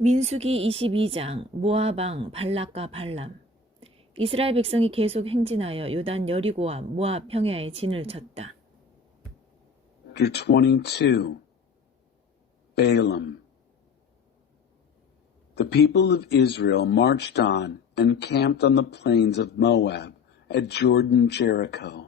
민수기 22장 모압 왕 발락과 발람. 이스라엘 백성이 계속 행진하여 요단 여리고와 모압 평야에 진을 쳤다. Chapter 22 Balaam. The people of Israel marched on and camped on the plains of Moab at Jordan Jericho.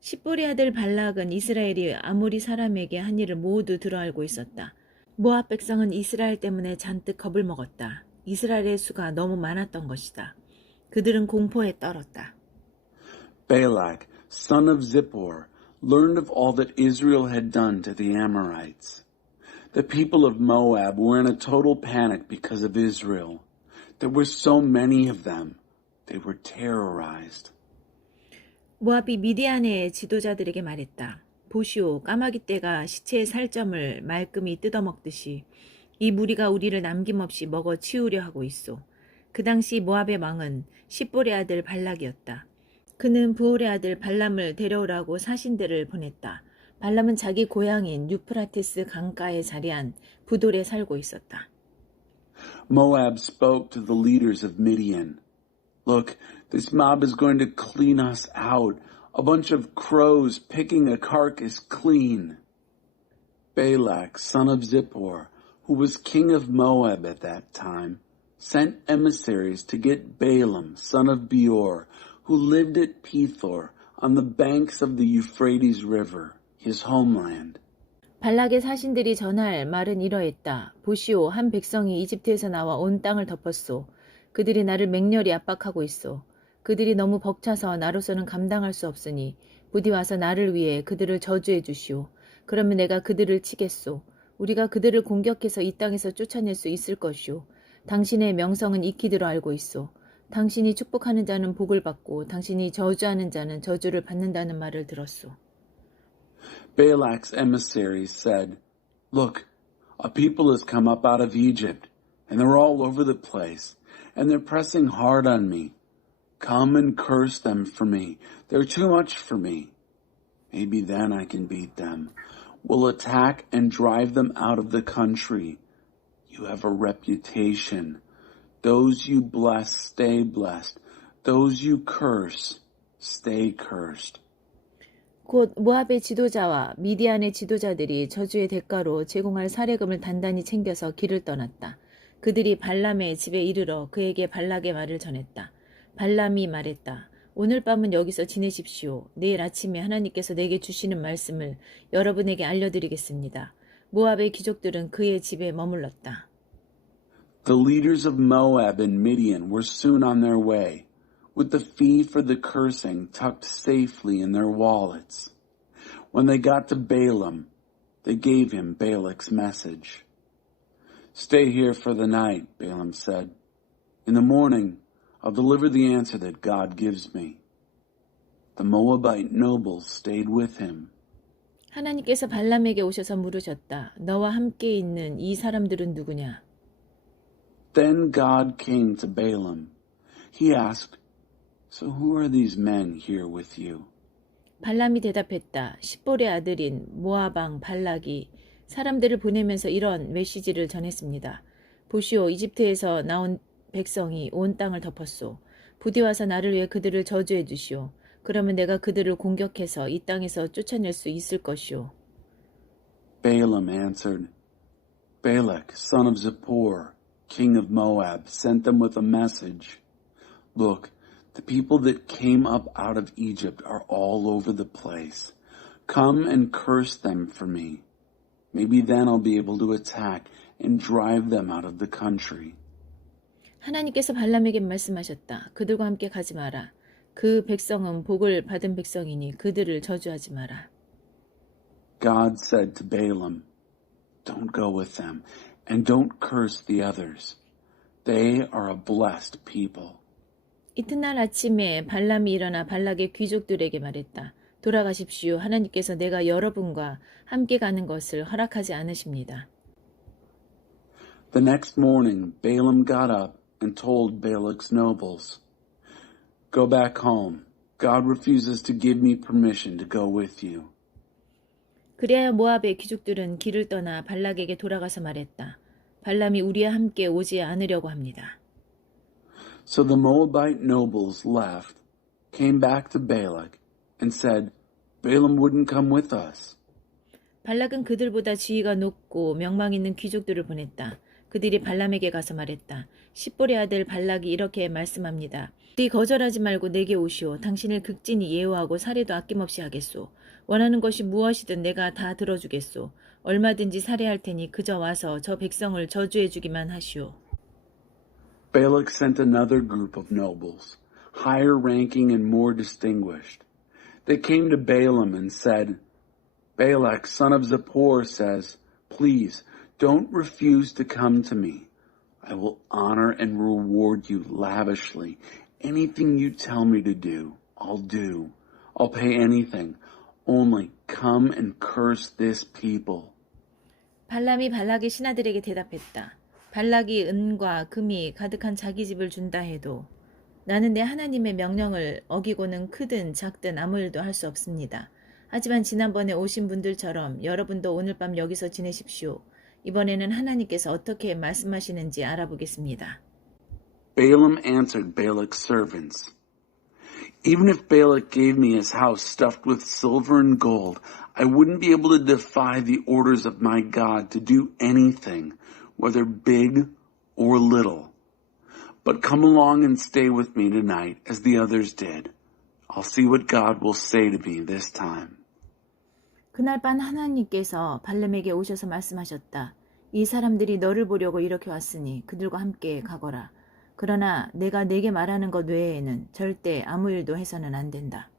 십보리 아들 발락은 이스라엘이 아모리 사람에게 한 일을 모두 들어알고 있었다. 모압 백성은 이스라엘 때문에 잔뜩 겁을 먹었다. 이스라엘의 수가 너무 많았던 것이다. 그들은 공포에 떨었다. Balak, son of Zippor, learned of all that Israel had done to the Amorites. The people of Moab were in a total panic because of Israel. There were so many of them. They were terrorized. 모압이 미디안의 지도자들에게 말했다. 보시오, 까마귀 떼가 시체의 살점을 말끔히 뜯어먹듯이 이 무리가 우리를 남김없이 먹어 치우려 하고 있소. 그 당시 모압의 왕은 십볼의 아들 발락이었다. 그는 부올의 아들 발람을 데려오라고 사신들을 보냈다. 발람은 자기 고향인 유프라테스 강가에 자리한 부돌에 살고 있었다. Moab spoke to the leaders of Midian. Look, this mob is going to clean us out. A bunch of crows picking a carcass clean. Balak, son of Zippor, who was king of Moab at that time, sent emissaries to get Balaam, son of Beor, who lived at Pethor on the banks of the Euphrates River, his homeland. 발락의 사신들이 전할 말은 이러했다. 보시오, 한 백성이 이집트에서 나와 온 땅을 덮었소. 그들이 나를 맹렬히 압박하고 있소. 그들이 너무 벅차서 나로서는 감당할 수 없으니 부디 와서 나를 위해 그들을 저주해 주시오. 그러면 내가 그들을 치겠소. 우리가 그들을 공격해서 이 땅에서 쫓아낼 수 있을 것이오. 당신의 명성은 익히도록 알고 있소. 당신이 축복하는 자는 복을 받고 당신이 저주하는 자는 저주를 받는다는 말을 들었소. Balak's emissaries said, Look, a people has come up out of Egypt, and they're all over the place, and they're pressing hard on me. Come and curse them for me. They're too much for me. Maybe then I can beat them. We'll attack and drive them out of the country. You have a reputation. Those you bless, stay blessed. Those you curse, stay cursed. 곧 모압의 지도자와 미디안의 지도자들이 저주의 대가로 제공할 사례금을 단단히 챙겨서 길을 떠났다. 그들이 발람의 집에 이르러 그에게 발락의 말을 전했다. 발람이 말했다. 오늘 밤은 여기서 지내십시오. 내일 아침에 하나님께서 내게 주시는 말씀을 여러분에게 알려드리겠습니다. 모압의 귀족들은 그의 집에 머물렀다. The leaders of Moab and Midian were soon on their way, with the fee for the cursing tucked safely in their wallets. When they got to Balaam, they gave him Balak's message. Stay here for the night, Balaam said. In the morning, I'll deliver the answer that God gives me. The Moabite nobles stayed with him. 하나님께서 발람에게 오셔서 물으셨다. 너와 함께 있는 이 사람들은 누구냐? Then God came to Balaam. He asked, So who are these men here with you? 발람이 대답했다. 십볼의 아들인 모압 왕 발락이 사람들을 보내면서 이런 메시지를 전했습니다. 보시오, 이집트에서 나온 백성이 온 땅을 덮었소. 부디 와서 나를 위해 그들을 저주해 주시오. 그러면 내가 그들을 공격해서 이 땅에서 쫓아낼 수 있을 것이오. Balaam answered, Balak, son of Zippor, king of Moab, sent them with a message. Look, the people that came up out of Egypt are all over the place. Come and curse them for me. Maybe then I'll be able to attack and drive them out of the country. 하나님께서 발람에게 말씀하셨다. 그들과 함께 가지 마라. 그 백성은 복을 받은 백성이니 그들을 저주하지 마라. God said to Balaam, Don't go with them, and don't curse the others. They are a blessed people. 이튿날 아침에 발람이 일어나 발락의 귀족들에게 말했다. 돌아가십시오. 하나님께서 내가 여러분과 함께 가는 것을 허락하지 않으십니다. The next morning, Balaam got up and told Balak's nobles, Go back home. God refuses to give me permission to go with you. 그리하여 모압의 귀족들은 길을 떠나 발락에게 돌아가서 말했다. 발람이 우리와 함께 오지 않으려고 합니다. So the Moabite nobles left, came back to Balak, and said, Balaam wouldn't come with us. 발락은 그들보다 지위가 높고 명망 있는 귀족들을 보냈다. 그들이 발람에게 가서 말했다. 십볼의 아들 발락이 이렇게 말씀합니다. 네 거절하지 말고 내게 오시오. 당신을 극진히 예우하고 살해도 아낌없이 하겠소. 원하는 것이 무엇이든 내가 다 들어주겠소. 얼마든지 살해할 테니 그저 와서 저 백성을 저주해 주기만 하시오. Balak sent another group of nobles, higher ranking and more distinguished. They came to Balaam and said, Balak, son of Zippor, says, Please, don't refuse to come to me. I will honor and reward you lavishly. Anything you tell me to do, I'll do. I'll pay anything. Only come and curse this people. 발람이 발락의 신하들에게 대답했다. 발락이 은과 금이 가득한 자기 집을 준다 해도 나는 내 하나님의 명령을 어기고는 크든 작든 아무 일도 할 수 없습니다. 하지만 지난번에 오신 분들처럼 여러분도 오늘 밤 여기서 지내십시오. 이번에는 하나님께서 어떻게 말씀하시는지 알아보겠습니다. Balaam answered Balak's servants, Even if Balak gave me his house stuffed with silver and gold, I wouldn't be able to defy the orders of my God to do anything, whether big or little. But come along and stay with me tonight, as the others did. I'll see what God will say to me this time. 그날 밤 하나님께서 발람에게 오셔서 말씀하셨다. 이 사람들이 너를 보려고 이렇게 왔으니 그들과 함께 가거라. 그러나 내가 내게 말하는 것 외에는 절대 아무 일도 해서는 안 된다.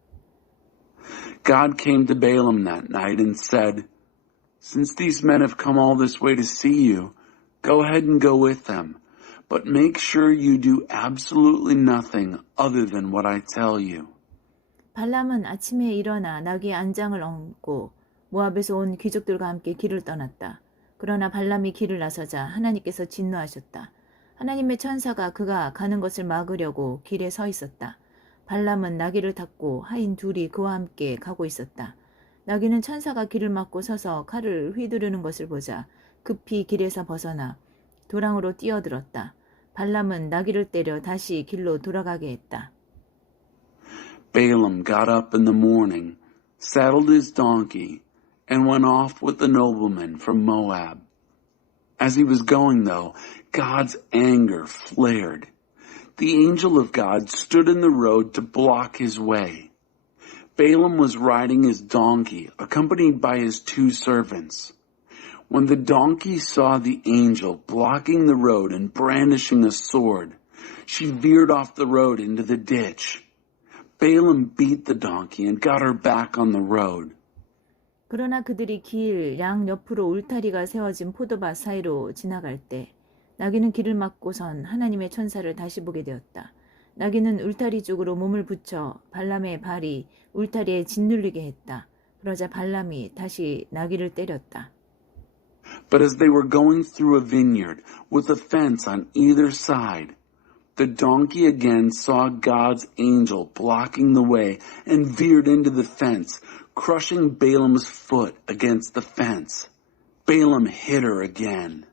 God came to Balaam that night and said, Since these men have come all this way to see you, go ahead and go with them. But make sure you do absolutely nothing other than what I tell you. 발람은 아침에 일어나 나귀의 안장을 얹고 모압에서 온 귀족들과 함께 길을 떠났다. 그러나 발람이 길을 나서자 하나님께서 진노하셨다. 하나님의 천사가 그가 가는 것을 막으려고 길에 서 있었다. 발람은 나귀를 탔고 하인 둘이 그와 함께 가고 있었다. 나귀는 천사가 길을 막고 서서 칼을 휘두르는 것을 보자 급히 길에서 벗어나 도랑으로 뛰어들었다. 발람은 나귀를 때려 다시 길로 돌아가게 했다. Balaam got up in the morning, saddled his donkey, and went off with the nobleman from Moab. As he was going, though, God's anger flared. The angel of God stood in the road to block his way. Balaam was riding his donkey, accompanied by his two servants. When the donkey saw the angel blocking the road and brandishing a sword, she veered off the road into the ditch. Balaam beat the donkey and got her back on the road. 그러나 그들이 길 양 옆으로 울타리가 세워진 포도밭 사이로 지나갈 때 나귀는 길을 막고선 하나님의 천사를 다시 보게 되었다. 나귀는 울타리 쪽으로 몸을 붙여 발람의 발이 울타리에 짓눌리게 했다. 그러자 발람이 다시 나귀를 때렸다. But as they were going through a vineyard with a fence on either side, the donkey again saw God's angel blocking the way and veered into the fence, crushing Balaam's foot against the fence. Balaam hit her again.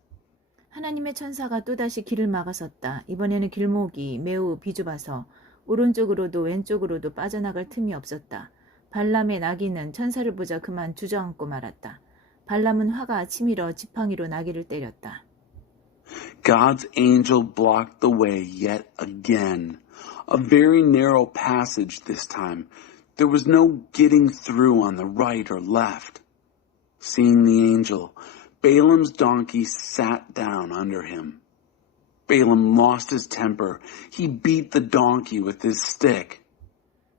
하나님의 천사가 또다시 길을 막아섰다. 이번에는 길목이 매우 비좁아서 오른쪽으로도 왼쪽으로도 빠져나갈 틈이 없었다. 발람의 나귀는 천사를 보자 그만 주저앉고 말았다. 발람은 화가 치밀어 지팡이로 나귀를 때렸다. God's angel blocked the way yet again. A very narrow passage this time. There was no getting through on the right or left. Seeing the angel, Balaam's donkey sat down under him. Balaam lost his temper. He beat the donkey with his stick.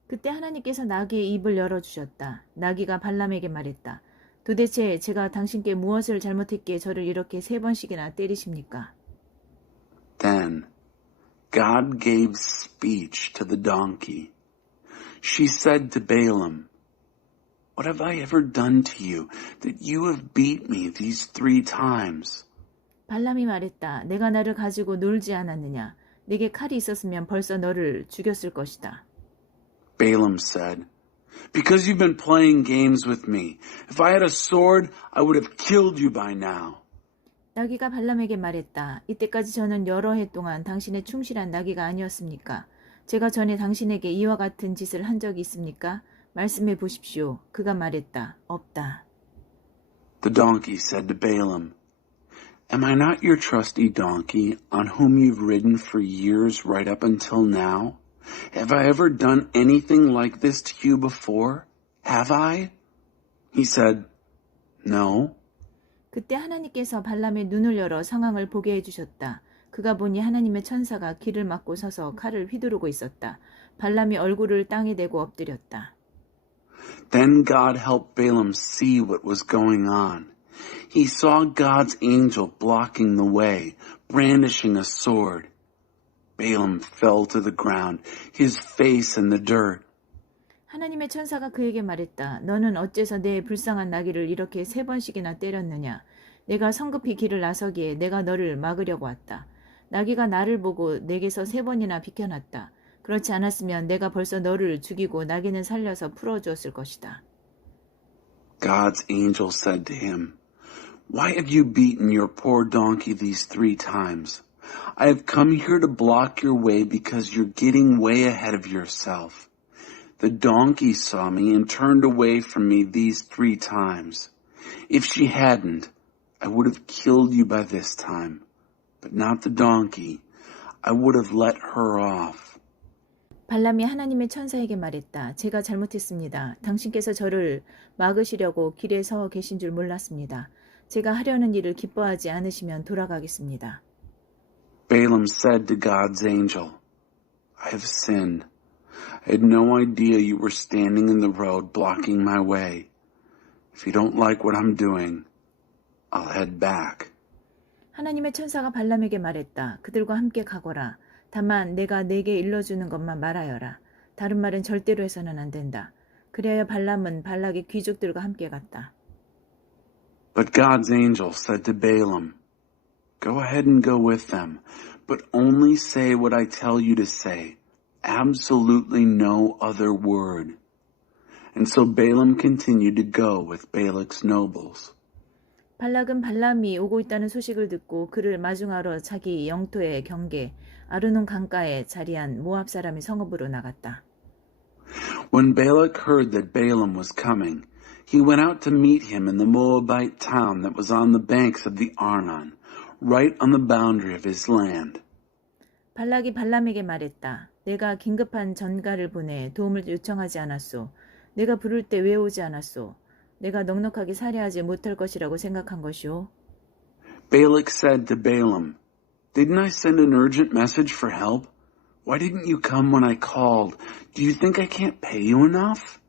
그때 하나님께서 나귀의 입을 열어주셨다. 나귀가 발람에게 말했다. 도대체 제가 당신께 무엇을 잘못했기에 저를 이렇게 3번씩이나 때리십니까? Then God gave speech to the donkey. She said to Balaam, What have I ever done to you that you have beat me these 3 times? 발람이 말했다. 내가 나를 가지고 놀지 않았느냐? 내게 칼이 있었으면 벌써 너를 죽였을 것이다. Balaam said, Because you've been playing games with me. If I had a sword, I would have killed you by now. 나귀가 발람에게 말했다. 이때까지 저는 여러 해 동안 당신의 충실한 나귀가 아니었습니까? 제가 전에 당신에게 이와 같은 짓을 한 적이 있습니까? 말씀해 보십시오. 그가 말했다. 없다. The donkey said to Balaam, Am I not your trusty donkey on whom you've ridden for years right up until now? Have I ever done anything like this to you before? Have I? He said, No. 그때 하나님께서 발람의 눈을 열어 상황을 보게 해주셨다. 그가 보니 하나님의 천사가 길을 막고 서서 칼을 휘두르고 있었다. 발람이 얼굴을 땅에 대고 엎드렸다. Then God helped Balaam see what was going on. He saw God's angel blocking the way, brandishing a sword. Balaam fell to the ground, his face in the dirt. 하나님의 천사가 그에게 말했다. 너는 어째서 내 불쌍한 나귀를 이렇게 3번씩이나 때렸느냐? 내가 성급히 길을 나서기에 내가 너를 막으려고 왔다. 나귀가 나를 보고 내게서 3번이나 비켜났다. 그렇지 않았으면 내가 벌써 너를 죽이고 나귀는 살려서 풀어주었을 것이다. God's angel said to him, Why have you beaten your poor donkey these 3 times? I have come here to block your way because you're getting way ahead of yourself. The donkey saw me and turned away from me these 3 times. If she hadn't, I would have killed you by this time. But not the donkey. I would have let her off. 발람이 하나님의 천사에게 말했다. 제가 잘못했습니다. 당신께서 저를 막으시려고 길에 서 계신 줄 몰랐습니다. 제가 하려는 일을 기뻐하지 않으시면 돌아가겠습니다. Balaam said to God's angel, I have sinned. I had no idea you were standing in the road blocking my way. If you don't like what I'm doing, I'll head back. 하나님의 천사가 발람에게 말했다. 그들과 함께 가거라. 다만 내가 내게 일러주는 것만 말하여라. 다른 말은 절대로 해서는 안 된다. 그래야 발람은 발락의 귀족들과 함께 갔다. But God's angel said to Balaam, Go ahead and go with them, but only say what I tell you to say. Absolutely no other word. And so Balaam continued to go with Balak's nobles. 발락은 발람이 오고 있다는 소식을 듣고 그를 마중하러 자기 영토의 경계 아르논 강가에 자리한 모압 사람의 성읍으로 나갔다. When Balak heard that Balaam was coming, he went out to meet him in the Moabite town that was on the banks of the Arnon, right on the boundary of his land. 발락이 발람에게 말했다. 내가 긴급한 전가를 보내 도움을 요청하지 않았소. 내가 부를 때 왜 오지 않았소. 내가 넉넉하게 살해하지 못할 것이라고 생각한 것이오. Balak said to Balaam, Didn't I send an urgent message for help? Why didn't you come when I called? Do you think I can't pay you enough?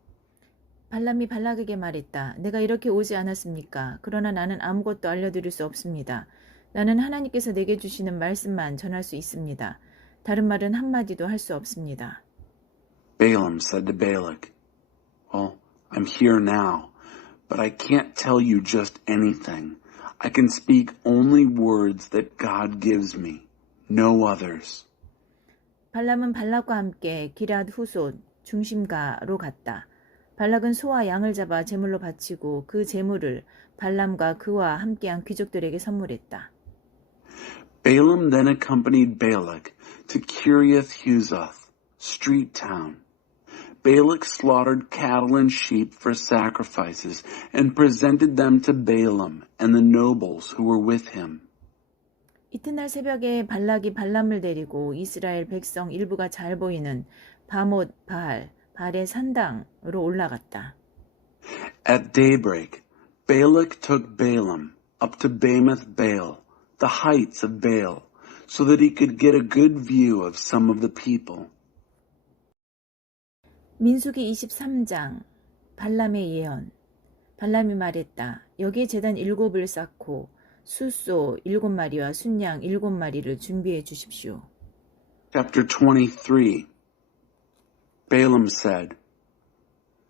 발람이 발락에게 말했다. 내가 이렇게 오지 않았습니까? 그러나 나는 아무것도 알려드릴 수 없습니다. 나는 하나님께서 내게 주시는 말씀만 전할 수 있습니다. 다른 말은 한마디도 할 수 없습니다. Balaam said to Balak, Well, I'm here now, but I can't tell you just anything. I can speak only words that God gives me, no others. 발람은 발락과 함께 기랏 후손 중심가로 갔다. 발락은 소와 양을 잡아 제물로 바치고 그 제물을 발람과 그와 함께한 귀족들에게 선물했다. Balaam then accompanied Balak to Kiriath Huzoth, street town. Balak slaughtered cattle and sheep for sacrifices and presented them to Balaam and the nobles who were with him. 이튿날 새벽에 발락이 발람을 데리고 이스라엘 백성 일부가 잘 보이는 바못 발의 산당으로 올라갔다. At daybreak, Balak took Balaam up to Bamoth Baal, the heights of Baal, so that he could get a good view of some of the people. 민수기 23장 발람의 예언. 발람이 말했다. 여기에 제단 7을 쌓고 숫소 7마리와 순양 7마리를 준비해 주십시오. Chapter 23. Balaam said,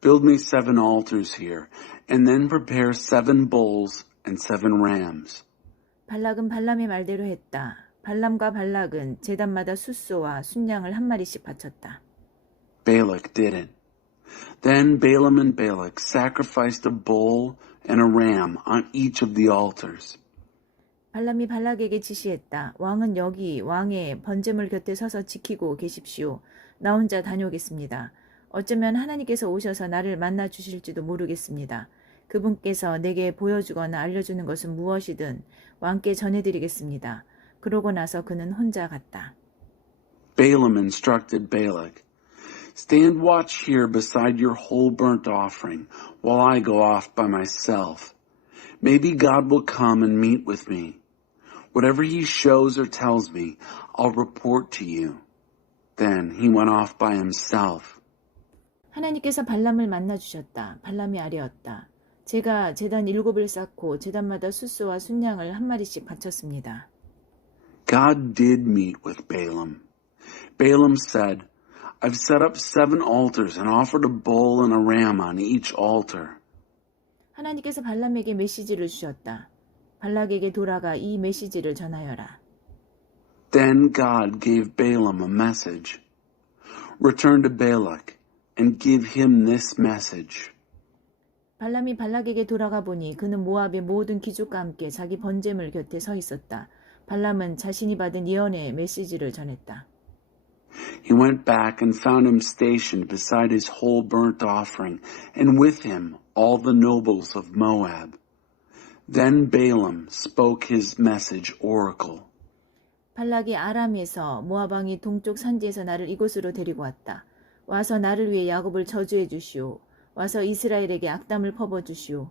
Build me 7 altars here, and then prepare 7 bulls and 7 rams. 발락은 발람의 말대로 했다. 발람과 발락은 제단마다 숫소와 순양을 1마리씩 바쳤다. Balak did it. Then Balaam and Balak sacrificed a bull and a ram on each of the altars. 발람이 발락에게 지시했다. 왕은 여기 왕의 번제물 곁에 서서 지키고 계십시오. 나 혼자 다녀오겠습니다. 어쩌면 하나님께서 오셔서 나를 만나 주실지도 모르겠습니다. 그분께서 내게 보여주거나 알려주는 것은 무엇이든 왕께 전해드리겠습니다. 그러고 나서 그는 혼자 갔다. Balaam instructed Balak, Stand watch here beside your whole burnt offering while I go off by myself. Maybe God will come and meet with me. Whatever he shows or tells me, I'll report to you. Then he went off by himself. 하나님께서 발람을 만나주셨다. 발람이 아뢰었다. 제가 제단 7을 쌓고 제단마다 숫소와 순양을 한 마리씩 바쳤습니다. God did meet with Balaam. Balaam said, I've set up 7 altars and offered a bull and a ram on each altar. 하나님께서 발람에게 메시지를 주셨다. 발락에게 돌아가 이 메시지를 전하여라. Then God gave Balaam a message. Return to Balak and give him this message. 발람이 발락에게 돌아가 보니 그는 모압의 모든 귀족과 함께 자기 번제물 곁에 서 있었다. 발람은 자신이 받은 예언의 메시지를 전했다. He went back and found him stationed beside his whole burnt offering, and with him all the nobles of Moab. Then Balaam spoke his message oracle. 발락이 아람에서 모압 왕이 동쪽 산지에서 나를 이곳으로 데리고 왔다. 와서 나를 위해 야곱을 저주해 주시오. 와서 이스라엘에게 악담을 퍼부어 주시오.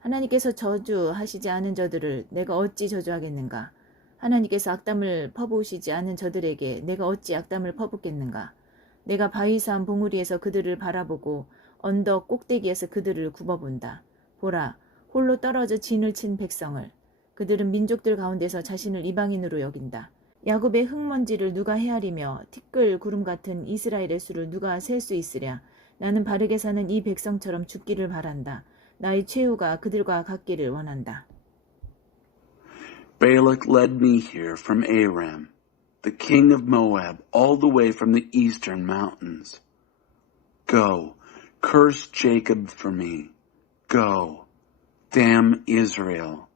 하나님께서 저주하시지 않은 저들을 내가 어찌 저주하겠는가? 하나님께서 악담을 퍼부으시지 않은 저들에게 내가 어찌 악담을 퍼붓겠는가? 내가 바위산 봉우리에서 그들을 바라보고 언덕 꼭대기에서 그들을 굽어본다. 보라, 홀로 떨어져 진을 친 백성을. 그들은 민족들 가운데서 자신을 이방인으로 여긴다. 야곱의 흙먼지를 누가 헤아리며 티끌 구름 같은 이스라엘의 수를 누가 셀 수 있으랴. 나는 바르게 사는 이 백성처럼 죽기를 바란다. 나의 최후가 그들과 같기를 원한다. Balak led me here from Aram, the king of Moab, all the way from the eastern mountains. Go, curse Jacob for me. Go, damn Israel.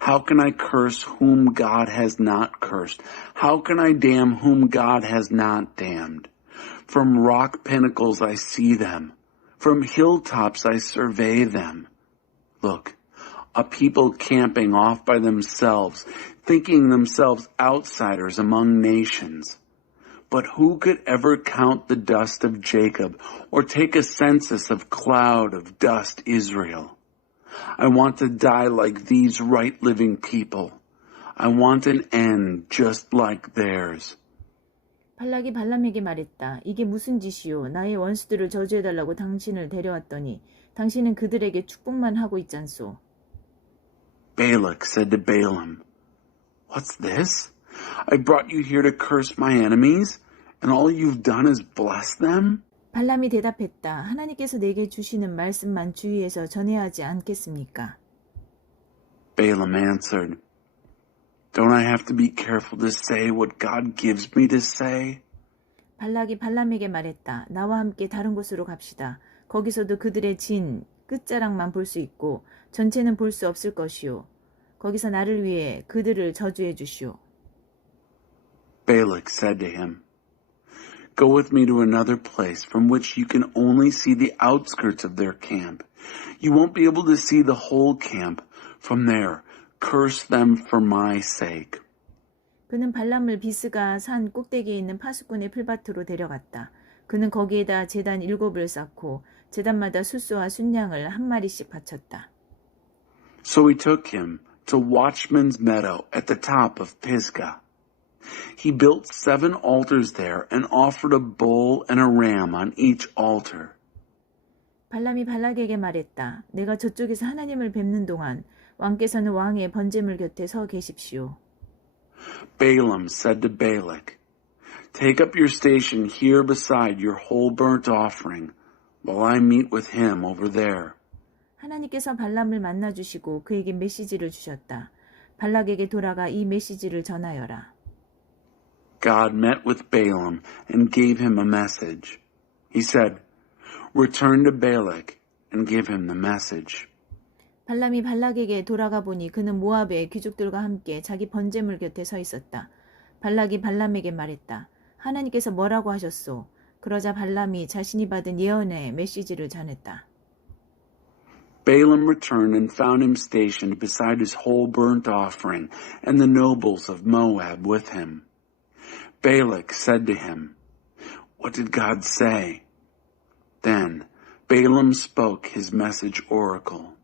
How can I curse whom God has not cursed? How can I damn whom God has not damned? From rock pinnacles I see them. From hilltops I survey them. Look, a people camping off by themselves, thinking themselves outsiders among nations. But who could ever count the dust of Jacob or take a census of cloud of dust Israel? I want to die like these right living people. I want an end just like theirs. 발락이 발람에게 말했다. 이게 무슨 짓이요? 나의 원수들을 저주해달라고 당신을 데려왔더니 당신은 그들에게 축복만 하고 있잖소. Balak said to Balaam, What's this? I brought you here to curse my enemies, and all you've done is bless them? 발람이 대답했다. 하나님께서 내게 주시는 말씀만 주의해서 전해야 하지 않겠습니까? Balaam answered, Don't I have to be careful to say what God gives me to say? 발락이 발람에게 말했다. 나와 함께 다른 곳으로 갑시다. 거기서도 그들의 진, 끝자락만 볼 수 있고 전체는 볼 수 없을 것이요. 거기서 나를 위해 그들을 저주해 주시오. Balak said to him, Go with me to another place from which you can only see the outskirts of their camp. You won't be able to see the whole camp. From there, curse them for my sake. 그는 발람을 비스가 산 꼭대기에 있는 파수꾼의 풀밭으로 데려갔다. 그는 거기에다 제단 7을 쌓고 제단마다 숫소와 순양을 한 마리씩 바쳤다. So he took him to Watchman's Meadow at the top of Pisgah. He built 7 altars there and offered a bull and a ram on each altar. 발람이 발락에게 말했다. 내가 저쪽에서 하나님을 뵙는 동안 왕께서는 왕의 번제물 곁에 서 계십시오. Balaam said to Balak, Take up your station here beside your whole burnt offering, while I meet with him over there. 하나님께서 발람을 만나주시고 그에게 메시지를 주셨다. 발락에게 돌아가 이 메시지를 전하여라. God met with Balaam and gave him a message. He said, Return to Balak and give him the message. 발람이 발락에게 돌아가 보니 그는 모압의 귀족들과 함께 자기 번제물 곁에 서 있었다. 발락이 발람에게 말했다. 하나님께서 뭐라고 하셨소? 그러자 발람이 자신이 받은 예언의 메시지를 전했다. Balaam returned and found him stationed beside his whole burnt offering and the nobles of Moab with him. Balak said to him, "What did God say?" Then Balaam spoke his message oracle.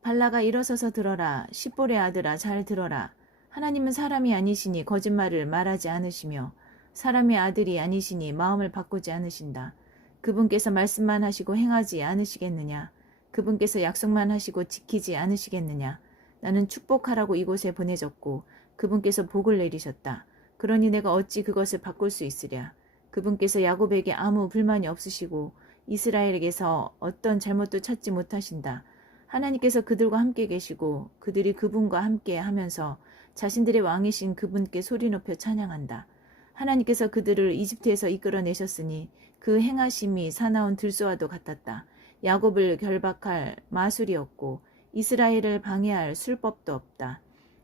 발라가 일어서서 들어라. 십볼의 아들아 잘 들어라. 하나님은 사람이 아니시니 거짓말을 말하지 않으시며 사람의 아들이 아니시니 마음을 바꾸지 않으신다. 그분께서 말씀만 하시고 행하지 않으시겠느냐? 그분께서 약속만 하시고 지키지 않으시겠느냐? 나는 축복하라고 이곳에 보내졌고 그분께서 복을 내리셨다. 그러니 내가 어찌 그것을 바꿀 수 있으랴? 그분께서 야곱에게 아무 불만이 없으시고 이스라엘에게서 어떤 잘못도 찾지 못하신다. 하나님께서 그들과 함께 계시고 그들이 그분과 함께 하면서 자신들의 왕이신 그분께 소리 높여 찬양한다. 하나님께서 그들을 이집트에서 이끌어내셨으니 그 행하심이 사나운 들소와도 같았다. 야곱을 결박할 마술이 없고 이스라엘을 방해할 술법도 없다.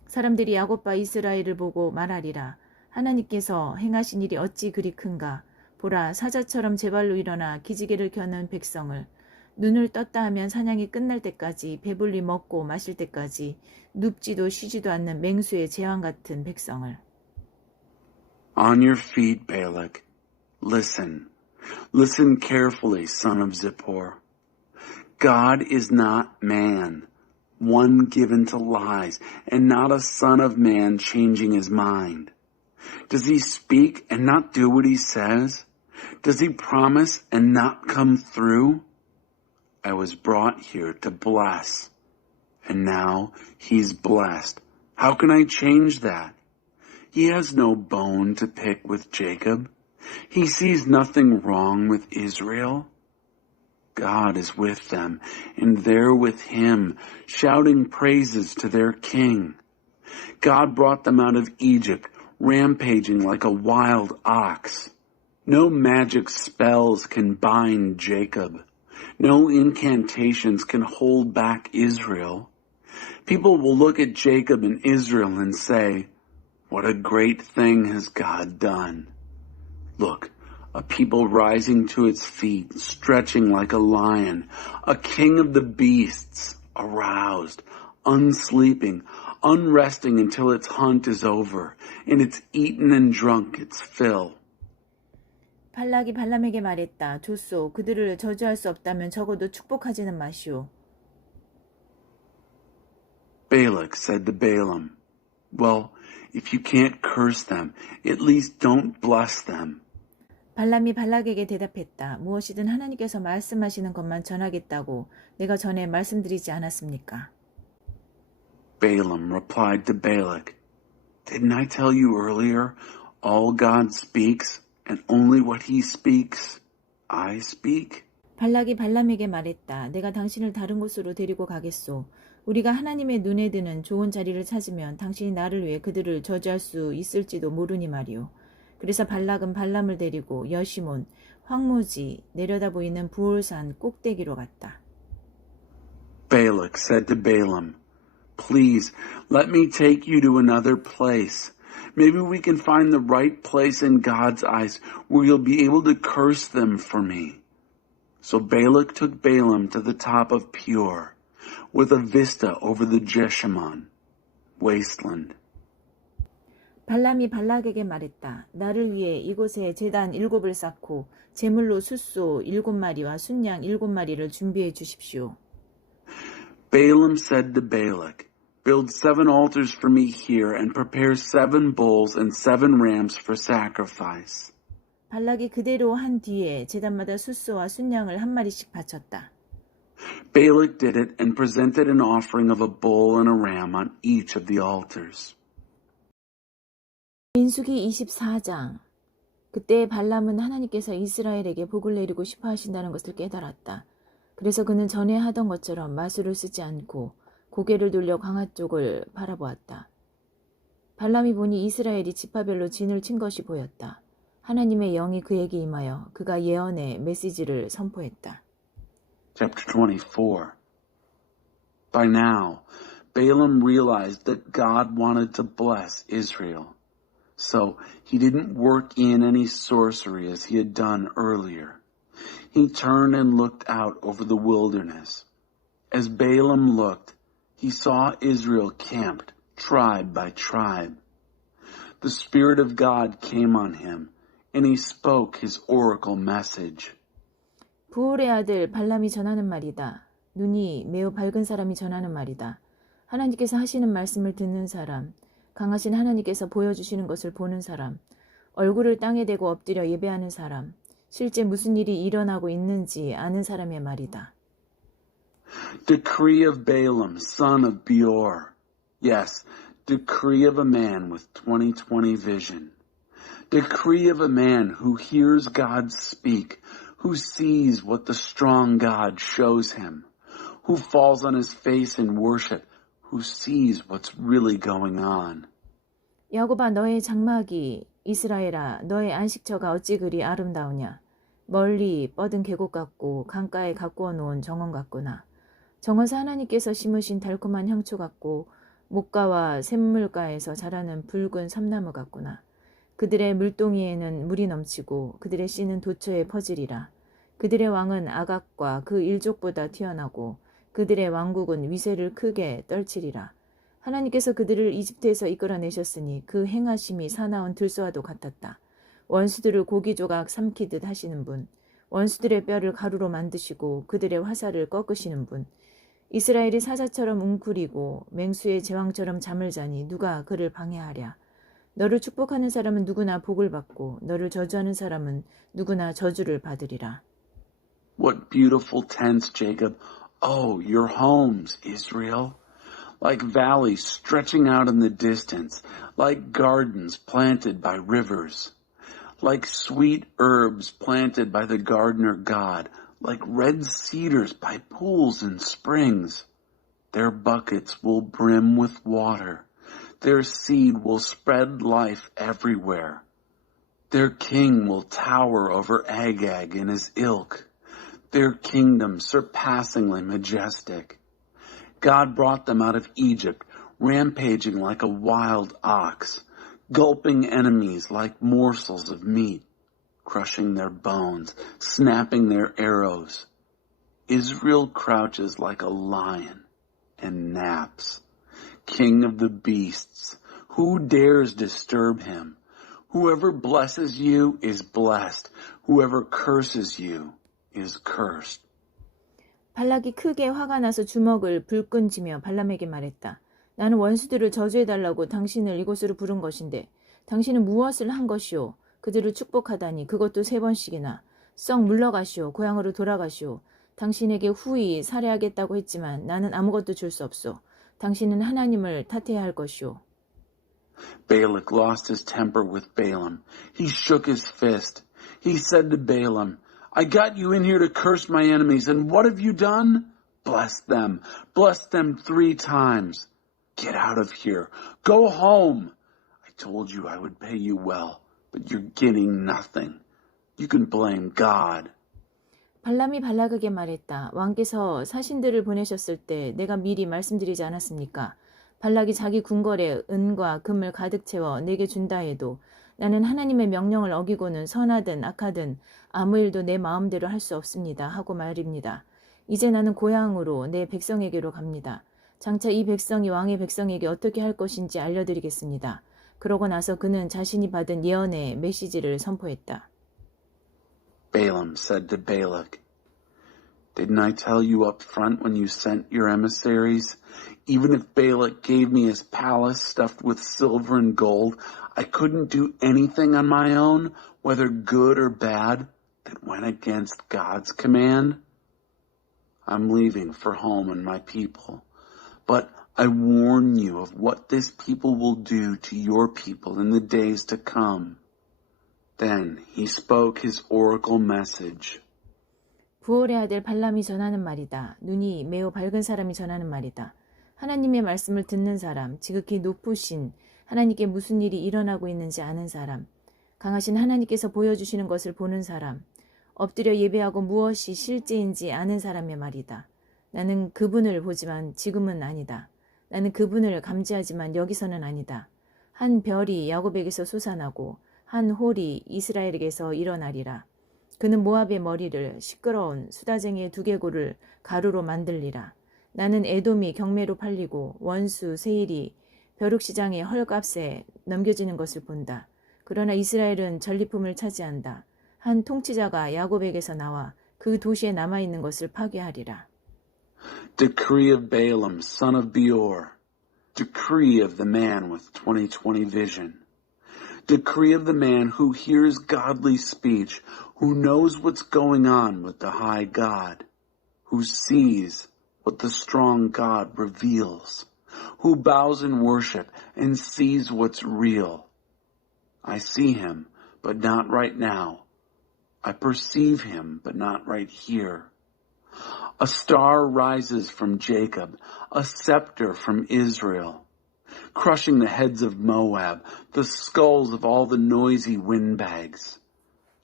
사람들이 야곱과 이스라엘을 보고 말하리라. 하나님께서 행하신 일이 어찌 그리 큰가. 보라, 사자처럼 제 발로 일어나 기지개를 켜는 백성을. 눈을 떴다 하면 사냥이 끝날 때까지 배불리 먹고 마실 때까지 눕지도 쉬지도 않는 맹수의 제왕 같은 백성을. On your feet, Balak. Listen. Listen carefully, son of Zippor. God is not man, one given to lies, and not a son of man changing his mind. Does he speak and not do what he says? Does he promise and not come through? I was brought here to bless, and now he's blessed. How can I change that? He has no bone to pick with Jacob. He sees nothing wrong with Israel. God is with them, and they're with him, shouting praises to their king. God brought them out of Egypt, rampaging like a wild ox. No magic spells can bind Jacob. No incantations can hold back Israel. People will look at Jacob and Israel and say, "What a great thing has God done." Look, a people rising to its feet, stretching like a lion, a king of the beasts, aroused, unsleeping, unresting until its hunt is over, and it's eaten and drunk its fill. 발락이 발람에게 말했다. 좋소. 그들을 저주할 수 없다면 적어도 축복하지는 마시오. Balak said to Balaam, "Well, if you can't curse them, at least don't bless them." 발람이 발락에게 대답했다. 무엇이든 하나님께서 말씀하시는 것만 전하겠다고 내가 전에 말씀드리지 않았습니까? Balaam replied to Balak, "Didn't I tell you earlier, all God speaks, and only what he speaks, I speak?" 발락이 발람에게 말했다. 내가 당신을 다른 곳으로 데리고 가겠소. 우리가 하나님의 눈에 드는 좋은 자리를 찾으면 당신이 나를 위해 그들을 저주할 수 있을지도 모르니 말이오. 그래서 발락은 발람을 데리고 여시몬, 황무지, 내려다 보이는 부올산 꼭대기로 갔다. Balak said to Balaam, "Please, let me take you to another place. Maybe we can find the right place in God's eyes where you'll be able to curse them for me." So Balak took Balaam to the top of Peor, with a vista over the Jeshimon wasteland. 발람이 발락에게 말했다. 나를 위해 이곳에 제단 7을 쌓고 제물로 숫소 7마리와 순양 7마리를 준비해 주십시오. Balaam said to Balak, "Build 7 altars for me here and prepare 7 bulls and 7 rams for sacrifice." 발락이 그대로 한 뒤에 제단마다 숫소와 순양을 한 마리씩 바쳤다. Balak did it and presented an offering of a bull and a ram on each of the altars. 민수기 24장. 그때 발람은 하나님께서 이스라엘에게 복을 내리고 싶어 하신다는 것을 깨달았다. 그래서 그는 전에 하던 것처럼 마술을 쓰지 않고 고개를 돌려 광야 쪽을 바라보았다. 발람이 보니 이스라엘이 지파별로 진을 친 것이 보였다. 하나님의 영이 그에게 임하여 그가 예언의 메시지를 선포했다. Chapter 24. By now, Balaam realized that God wanted to bless Israel. So he didn't work in any sorcery as he had done earlier. He turned and looked out over the wilderness. As Balaam looked, he saw Israel camped, tribe by tribe. The Spirit of God came on him, and he spoke his oracle message. 부올의 아들 발람이 전하는 말이다. 눈이 매우 밝은 사람이 전하는 말이다. 하나님께서 하시는 말씀을 듣는 사람, 강하신 하나님께서 보여주시는 것을 보는 사람, 얼굴을 땅에 대고 엎드려 예배하는 사람, 실제 무슨 일이 일어나고 있는지 아는 사람의 말이다. Decree of Balaam, son of Beor. Yes, decree of a man with 20/20 vision. Decree of a man who hears God speak, who sees what the strong God shows him, who falls on his face in worship, who sees what's really going on. 야곱아 너의 장막이 이스라엘아 너의 안식처가 어찌 그리 아름다우냐. 멀리 뻗은 계곡 같고 강가에 가꾸어 놓은 정원 같구나. 정원사 하나님께서 심으신 달콤한 향초 같고 목가와 샘물가에서 자라는 붉은 삼나무 같구나. 그들의 물동이에는 물이 넘치고 그들의 씨는 도처에 퍼지리라. 그들의 왕은 아각과 그 일족보다 튀어나고 그들의 왕국은 위세를 크게 떨치리라. 하나님께서 그들을 이집트에서 이끌어내셨으니 그 행하심이 사나운 들소와도 같았다. 원수들을 고기 조각 삼키듯 하시는 분, 원수들의 뼈를 가루로 만드시고 그들의 화살을 꺾으시는 분, 이스라엘이 사자처럼 웅크리고 맹수의 제왕처럼 잠을 자니 누가 그를 방해하랴. 너를 축복하는 사람은 누구나 복을 받고 너를 저주하는 사람은 누구나 저주를 받으리라. What beautiful tents, Jacob. Oh, your homes, Israel. Like valleys stretching out in the distance, like gardens planted by rivers, like sweet herbs planted by the gardener God, like red cedars by pools and springs. Their buckets will brim with water. Their seed will spread life everywhere. Their king will tower over Agag and his ilk, their kingdom surpassingly majestic. God brought them out of Egypt, rampaging like a wild ox, gulping enemies like morsels of meat, crushing their bones, snapping their arrows. Israel crouches like a lion and naps. King of the beasts, who dares disturb him? Whoever blesses you is blessed. Whoever curses you is cursed. 발락이 크게 화가 나서 주먹을 불끈 쥐며 발람에게 말했다. 나는 원수들을 저주해달라고 당신을 이곳으로 부른 것인데 당신은 무엇을 한 것이오? 그들을 축복하다니 그것도 3번씩이나. 썩 물러가시오. 고향으로 돌아가시오. 당신에게 후히 살해하겠다고 했지만 나는 아무것도 줄 수 없소. 당신은 하나님을 탓해야 할 것이오. Balak lost his temper with Balaam. He shook his fist. He said to Balaam, I got you in here to curse my enemies, and what have you done? Bless them. Bless them 3 times. Get out of here. Go home. I told you I would pay you well, but you're getting nothing. You can blame God. 발람이 발락에게 말했다. 왕께서 사신들을 보내셨을 때 내가 미리 말씀드리지 않았습니까? 발락이 자기 궁궐에 은과 금을 가득 채워 내게 준다 해도 나는 하나님의 명령을 어기고는 선하든 악하든 아무 일도 내 마음대로 할 수 없습니다. 하고 말입니다. 이제 나는 고향으로 내 백성에게로 갑니다. 장차 이 백성이 왕의 백성에게 어떻게 할 것인지 알려드리겠습니다. 그러고 나서 그는 자신이 받은 예언의 메시지를 선포했다. Balaam said to Balak, Didn't I tell you up front when you sent your emissaries? Even if Balak gave me his palace stuffed with silver and gold, I couldn't do anything on my own, whether good or bad, that went against God's command. I'm leaving for home and my people, but I warn you of what this people will do to your people in the days to come. Then he spoke his oracle message. 부올의 아들 발람이 전하는 말이다. 눈이 매우 밝은 사람이 전하는 말이다. 하나님의 말씀을 듣는 사람, 지극히 높으신 하나님께 무슨 일이 일어나고 있는지 아는 사람, 강하신 하나님께서 보여주시는 것을 보는 사람, 엎드려 예배하고 무엇이 실제인지 아는 사람의 말이다. 나는 그분을 보지만 지금은 아니다. 나는 그분을 감지하지만 여기서는 아니다. 한 별이 야곱에게서 솟아나고 한 홀이 이스라엘에게서 일어나리라. 그는 모압의 머리를 시끄러운 수다쟁이의 두개골을 가루로 만들리라. 나는 에돔이 경매로 팔리고 원수 세일이 벼룩시장의 헐값에 넘겨지는 것을 본다. 그러나 이스라엘은 전리품을 차지한다. 한 통치자가 야곱에게서 나와 그 도시에 남아있는 것을 파괴하리라. Decree of Balaam, son of Beor. Decree of the man with 20/20 vision. Decree of the man who hears godly speech, who knows what's going on with the high God, who sees what the strong God reveals, who bows in worship and sees what's real. I see him, but not right now. I perceive him, but not right here. A star rises from Jacob, a scepter from Israel, crushing the heads of Moab, the skulls of all the noisy windbags.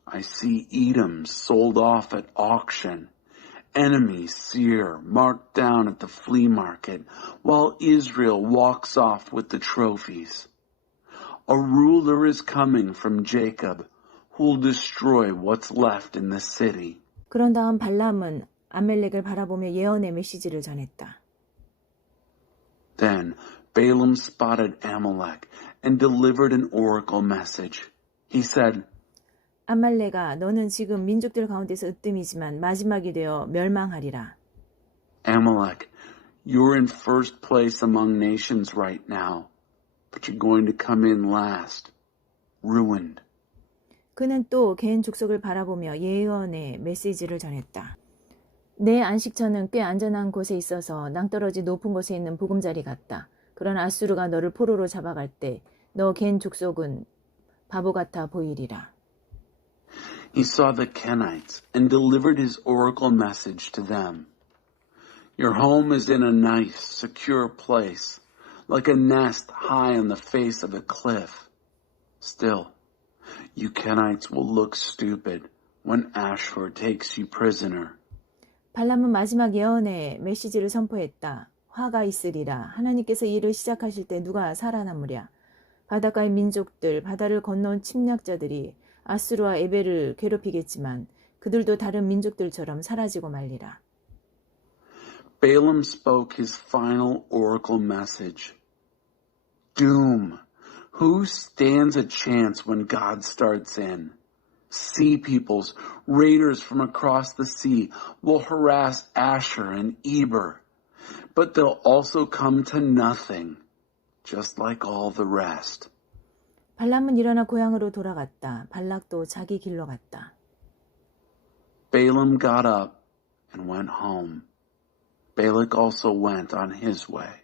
I see Edom sold off at auction, enemy Seir marked down at the flea market, while Israel walks off with the trophies. A ruler is coming from Jacob, who'll destroy what's left in the city. 그런 다음 발람은 아멜렉을 바라보며 예언의 메시지를 전했다. Then Balaam spotted Amalek and delivered an oracle message. He said, 아말렉아, 너는 지금 민족들 가운데서 으뜸이지만 마지막이 되어 멸망하리라. Amalek, you're in first place among nations right now, but you're going to come in last, ruined. 그는 또 개인 족속을 바라보며 예언의 메시지를 전했다. 내 안식처는 꽤 안전한 곳에 있어서 낭떠러지 높은 곳에 있는 보금자리 같다. 그러나 아수르가 너를 포로로 잡아갈 때 너 개인 족속은 바보 같아 보이리라. He saw the Kenites and delivered his oracle message to them. Your home is in a nice, secure place, like a nest high on the face of a cliff. Still, you Kenites will look stupid when Ashur takes you prisoner. 발람은 마지막 예언의 메시지를 선포했다. 화가 있으리라. 하나님께서 일을 시작하실 때 누가 살아남으랴. 바닷가의 민족들, 바다를 건너온 침략자들이 아수르와 에벨을 괴롭히겠지만 그들도 다른 민족들처럼 사라지고 말리라. Balaam spoke his final oracle message. Doom. Who stands a chance when God starts in? Sea peoples, raiders from across the sea, will harass Asher and Eber, but they'll also come to nothing, just like all the rest. 발람은 일어나 고향으로 돌아갔다. 발락도 자기 길로 갔다. Balaam got up and went home. Balak also went on his way.